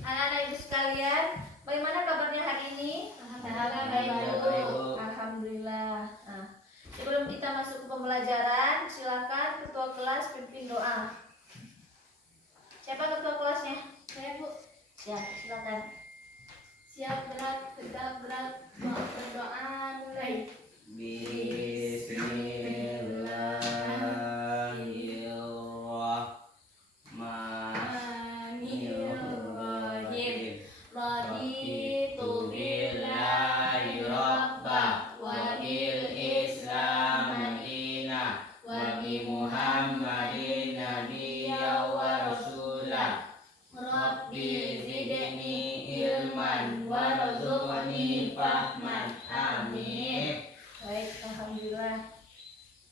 anak-anak ibu sekalian, bagaimana kabarnya hari ini? Alhamdulillah baik, Bu. Alhamdulillah. Nah, sebelum kita masuk ke pembelajaran, silakan ketua kelas pimpin doa. Siapa ketua kelasnya? Saya, Bu. Ya, silakan. Siap gerak, tegak gerak, berdoa mulai. Bismillahirrahmanirrahim. Raditu billahi rabba wa bil islam dina wa bi Muhammadin nabiyya wa rasula. Rabbi zidni ilman warzuqni fahman. Amin. Baik, alhamdulillah.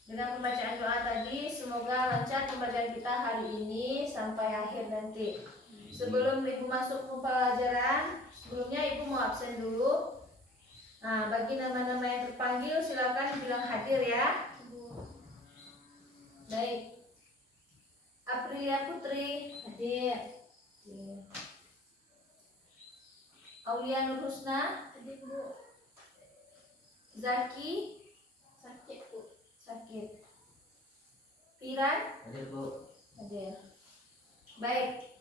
Dengan pembacaan doa tadi, semoga lancar pembacaan kita hari ini sampai akhir nanti. Sebelum ibu masuk ke pelajaran, sebelumnya ibu mau absen dulu. Nah, bagi nama-nama yang terpanggil silakan bilang hadir ya. Baik. Aprilia Putri hadir. Aulia Nur Husna Hadir, Bu. Zaki Sakit, Bu. sakit. Piran Hadir, Bu. hadir. Baik.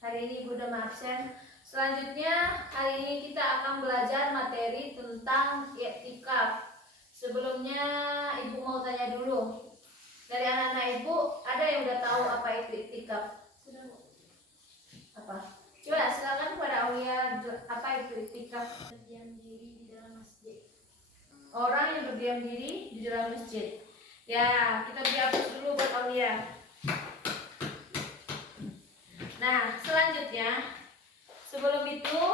Hari ini ibu udah absen. Selanjutnya hari ini kita akan belajar materi tentang i'tikaf. Sebelumnya ibu mau tanya dulu. Dari anak-anak ibu ada yang udah tahu apa itu i'tikaf? Sudah, Bu. Apa? Coba silakan kepada Aulia, apa itu i'tikaf? Berdiam diri di dalam masjid. Orang yang berdiam diri di dalam masjid. Ya, kita beri aplaus dulu buat Aulia. Nah, selanjutnya sebelum itu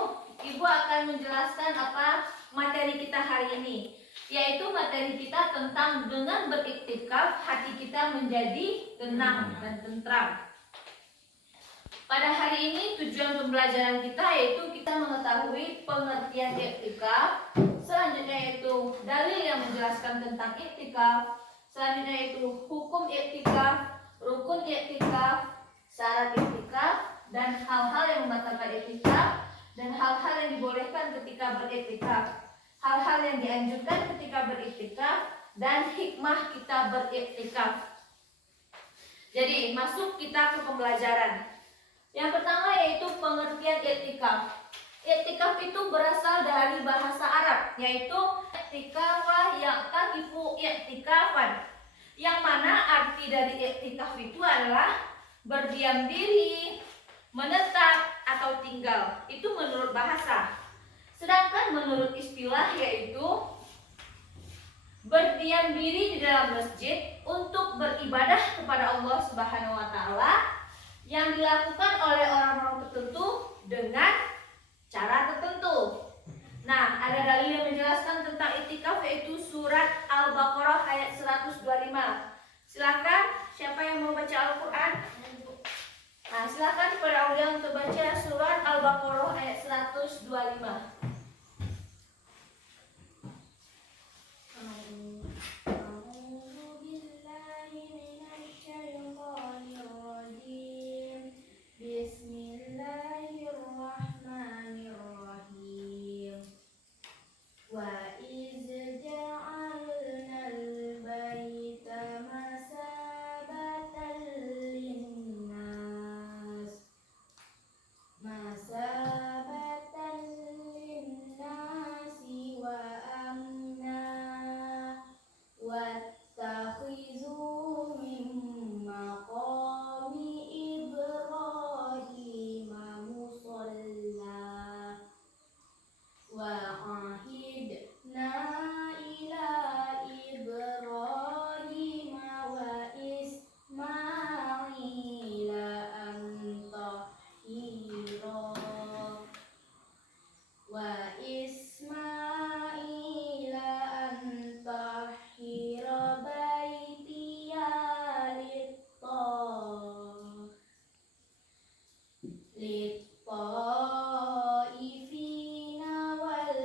ibu akan menjelaskan apa materi kita hari ini, yaitu materi kita tentang dengan beriktikaf hati kita menjadi tenang dan tentram. Pada hari ini tujuan pembelajaran kita yaitu kita mengetahui pengertian iktikaf, selanjutnya yaitu dalil yang menjelaskan tentang iktikaf, selanjutnya yaitu hukum iktikaf, rukun iktikaf, syarat iktikaf, dan hal-hal yang membatalkan iktikaf, dan hal-hal yang dibolehkan ketika beriktikaf, hal-hal yang dianjurkan ketika beriktikaf, dan hikmah kita beriktikaf. Jadi masuk kita ke pembelajaran. Yang pertama yaitu pengertian i'tikaf. I'tikaf itu berasal dari bahasa Arab, yaitu i'tikafa ya'takifu i'tikafan. Yang mana arti dari i'tikaf itu adalah berdiam diri, menetap atau tinggal. Itu menurut bahasa. Sedangkan menurut istilah yaitu berdiam diri di dalam masjid untuk beribadah kepada Allah Subhanahu wa taala yang dilakukan oleh orang-orang tertentu dengan cara tertentu. Nah, ada dalil yang menjelaskan tentang i'tikaf yaitu surat Al-Baqarah ayat 125. Silakan, siapa yang mau baca Al-Qur'an? Nah, silakan kepada Aulia untuk baca surat Al-Baqarah ayat 125. Bismillahirrahmanirrahim. Wa iz ja'alnal baita masabatan linnas. Masabatan linnasi wa amna wattakhizu min maqami Ibrahim musalla wa ahidna ila Ibrahim wa Ismaila an tahira wa Ismaila an tahira baitiya lit-taifina wal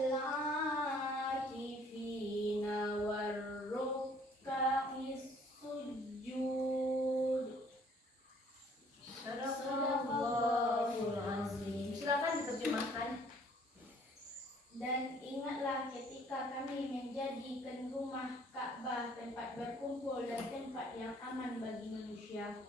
'akifina war rukka'is sujud. Sadaqallahul azim. Silakan menjadikan rumah Ka'bah tempat berkumpul dan tempat yang aman bagi manusia.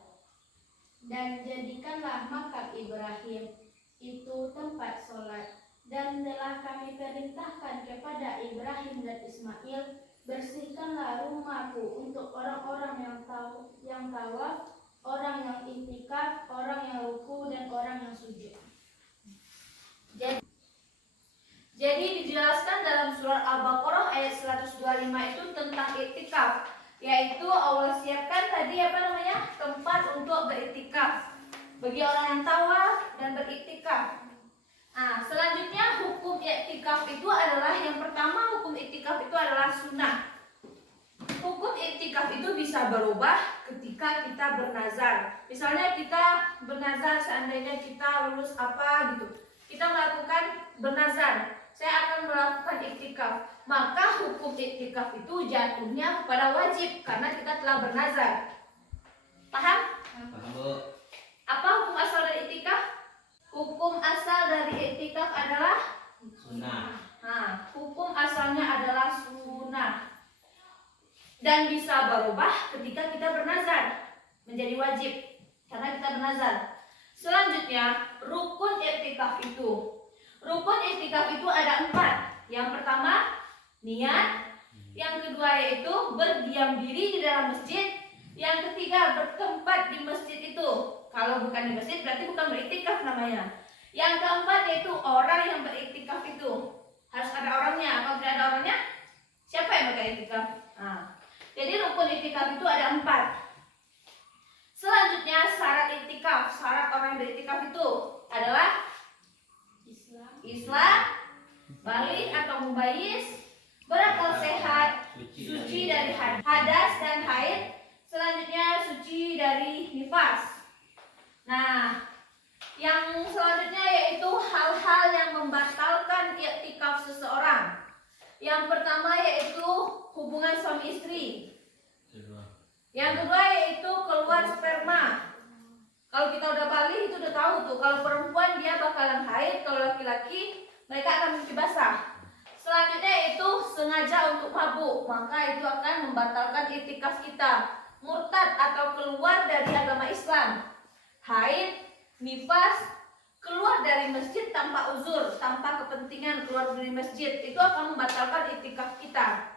Dan jadikanlah makam Ibrahim itu tempat sholat. Dan telah kami perintahkan kepada Ibrahim dan Ismail, bersihkanlah rumahku untuk orang-orang yang tawaf, orang yang iktikaf, orang yang ruku, dan orang yang sujud. Jadi dijelaskan dalam surat Al-Baqarah ayat 125 itu tentang iktikaf, yaitu Allah siapkan tadi tempat untuk beriktikaf bagi orang yang tawaf dan beriktikaf. Nah, selanjutnya hukum iktikaf itu adalah yang pertama, hukum iktikaf itu adalah sunnah. Hukum iktikaf itu bisa berubah ketika kita bernazar. Misalnya kita bernazar, seandainya kita lulus apa gitu, kita melakukan bernazar, saya akan melakukan iktikaf, maka hukum iktikaf itu jatuhnya kepada wajib karena kita telah bernazar. Paham? Paham, Bu? Apa hukum asal dari iktikaf? Hukum asal dari iktikaf adalah Sunnah. Nah, hukum asalnya adalah sunnah dan bisa berubah ketika kita bernazar menjadi wajib karena kita bernazar. Selanjutnya, rukun iktikaf itu. Rukun iktikaf itu ada 4. Yang pertama, niat. Yang kedua yaitu berdiam diri di dalam masjid. Yang ketiga, bertempat di masjid itu. Kalau bukan di masjid berarti bukan beriktikaf namanya. Yang keempat yaitu orang yang beriktikaf itu harus ada orangnya. Kalau tidak ada orangnya, siapa yang beriktikaf? Nah, jadi rukun iktikaf itu ada 4. Selanjutnya syarat iktikaf. Syarat orang yang beriktikaf itu adalah Islam, balik atau mubayyiz, berakal sehat, suci dari hadas dan haid. Selanjutnya suci dari nifas. Nah, yang selanjutnya yaitu hal-hal yang membatalkan iktikaf seseorang. Yang pertama yaitu hubungan suami istri. Yang kedua yaitu keluar sperma. Kalau kita udah balik itu udah tahu tuh, kalau perempuan dia bakalan haid, kalau laki-laki mereka akan mimpi basah. Selanjutnya yaitu sengaja untuk mabuk, maka itu akan membatalkan iktikaf kita. Murtad atau keluar dari agama Islam, haid, nifas, keluar dari masjid tanpa uzur, tanpa kepentingan keluar dari masjid, itu akan membatalkan iktikaf kita.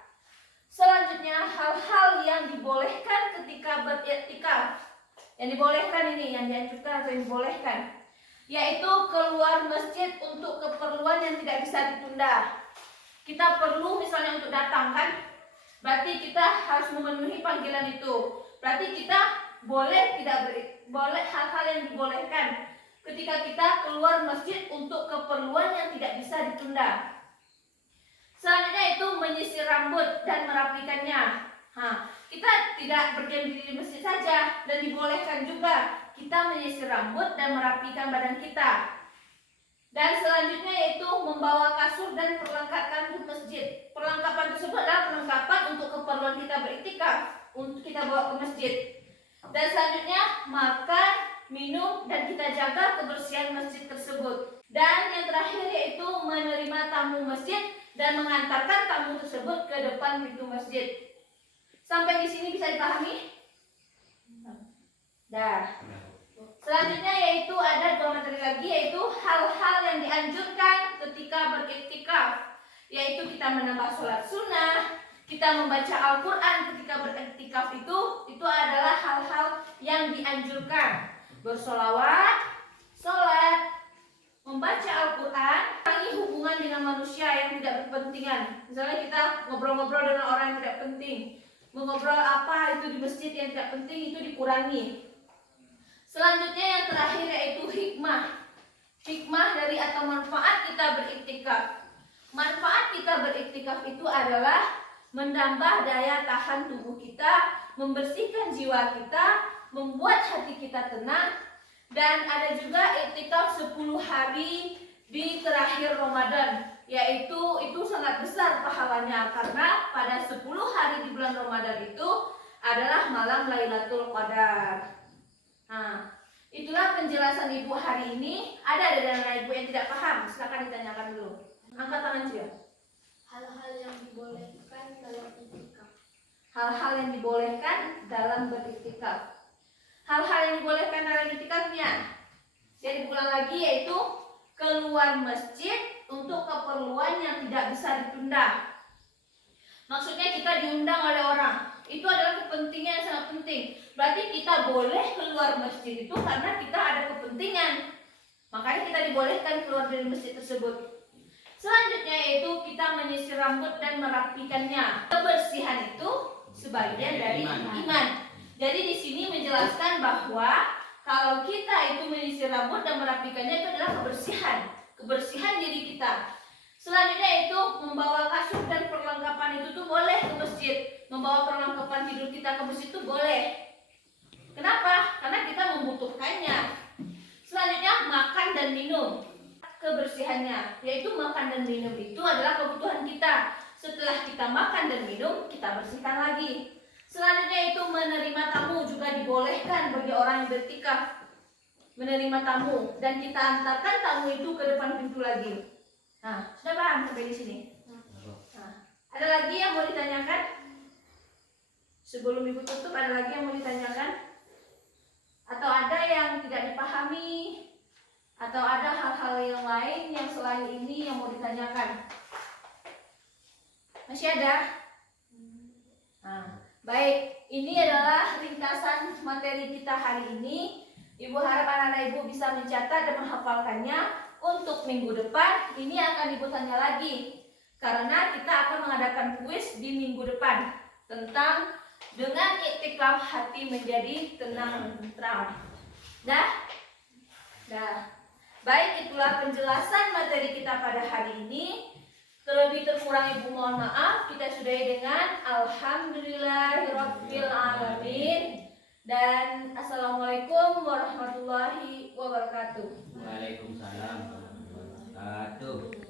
Selanjutnya hal-hal yang dibolehkan ketika beriktikaf. Yang dibolehkan ini, yang dianjurkan atau yang dibolehkan, yaitu keluar masjid untuk keperluan yang tidak bisa ditunda. Kita perlu misalnya untuk datang kan, berarti kita harus memenuhi panggilan itu. Berarti kita boleh boleh hal-hal yang dibolehkan ketika kita keluar masjid untuk keperluan yang tidak bisa ditunda. Selanjutnya itu menyisir rambut dan merapikannya. Kita tidak berdiam diri di masjid saja, dan dibolehkan juga kita menyisir rambut dan merapikan badan kita. Dan selanjutnya yaitu membawa kasur dan perlengkapan ke masjid. Perlengkapan tersebut adalah perlengkapan untuk keperluan kita beriktikaf, untuk kita bawa ke masjid. Dan selanjutnya makan, minum, dan kita jaga kebersihan masjid tersebut. Dan yang terakhir yaitu menerima tamu masjid dan mengantarkan tamu tersebut ke depan pintu masjid. Sampai di sini bisa dipahami? Dah. Selanjutnya yaitu ada 2 materi lagi, yaitu hal-hal yang dianjurkan ketika beriktikaf, yaitu kita menambah sholat sunnah, kita membaca Al-Quran ketika beriktikaf itu adalah hal-hal yang dianjurkan. Bersolawat, sholat, membaca Al-Quran, kurangi hubungan dengan manusia yang tidak berkepentingan. Misalnya kita ngobrol-ngobrol dengan orang yang tidak penting, mengobrol apa itu di masjid yang tidak penting, itu dikurangi. Selanjutnya yang terakhir yaitu hikmah. Hikmah dari atau manfaat kita beriktikaf. Manfaat kita beriktikaf itu adalah menambah daya tahan tubuh kita, membersihkan jiwa kita, membuat hati kita tenang. Dan ada juga iktikaf 10 hari di terakhir Ramadan, yaitu itu sangat besar pahalanya karena pada 10 hari di bulan Ramadan itu adalah malam Lailatul Qadar. Nah, itulah penjelasan ibu hari ini. Ada dari anak ibu yang tidak paham? Silakan ditanyakan dulu. Angkat tangan saja. Hal-hal yang dibolehkan dibolehkan dalam iktikaf. Hal-hal yang dibolehkan dalam beriktikaf. Hal-hal yang dibolehkan dalam iktikafnya. Jadi diulang lagi yaitu keluar masjid untuk keperluan yang tidak bisa ditunda. Maksudnya kita diundang oleh orang. Itu adalah kepentingan yang sangat penting. Berarti kita boleh keluar masjid itu karena kita ada kepentingan. Makanya kita dibolehkan keluar dari masjid tersebut. Selanjutnya yaitu kita menyisir rambut dan merapikannya. Kebersihan itu sebagian dari iman. Jadi di sini menjelaskan bahwa kalau kita itu menyisir rambut dan merapikannya itu adalah kebersihan diri kita. Selanjutnya itu membawa kasur dan perlengkapan itu tuh boleh ke masjid. Membawa perlengkapan tidur kita ke masjid itu boleh. Kenapa? Karena kita membutuhkannya. Selanjutnya makan dan minum. Kebersihannya yaitu makan dan minum itu adalah kebutuhan kita. Setelah kita makan dan minum, kita bersihkan lagi. Selanjutnya itu menerima tamu juga dibolehkan bagi orang yang beriktikaf. Menerima tamu dan kita antarkan tamu itu ke depan pintu lagi. Nah, sudah paham sampai di sini? Nah, ada lagi yang mau ditanyakan? Sebelum ibu tutup, ada lagi yang mau ditanyakan? Atau ada yang tidak dipahami? Atau ada hal-hal yang lain yang selain ini yang mau ditanyakan? Masih ada? Nah, baik, ini adalah ringkasan materi kita hari ini. Ibu harap anak-anak ibu bisa mencatat dan menghafalkannya. Untuk minggu depan ini akan ibu tanya lagi, karena kita akan mengadakan kuis di minggu depan tentang dengan iktikaf hati menjadi tenang dan tentram. Dah? Baik, itulah penjelasan materi kita pada hari ini. Terlebih terkurang ibu mohon maaf. Kita sudahi dengan alhamdulillahirabbil alamin. Dan assalamualaikum warahmatullahi wabarakatuh. Waalaikumsalam warahmatullahi wabarakatuh.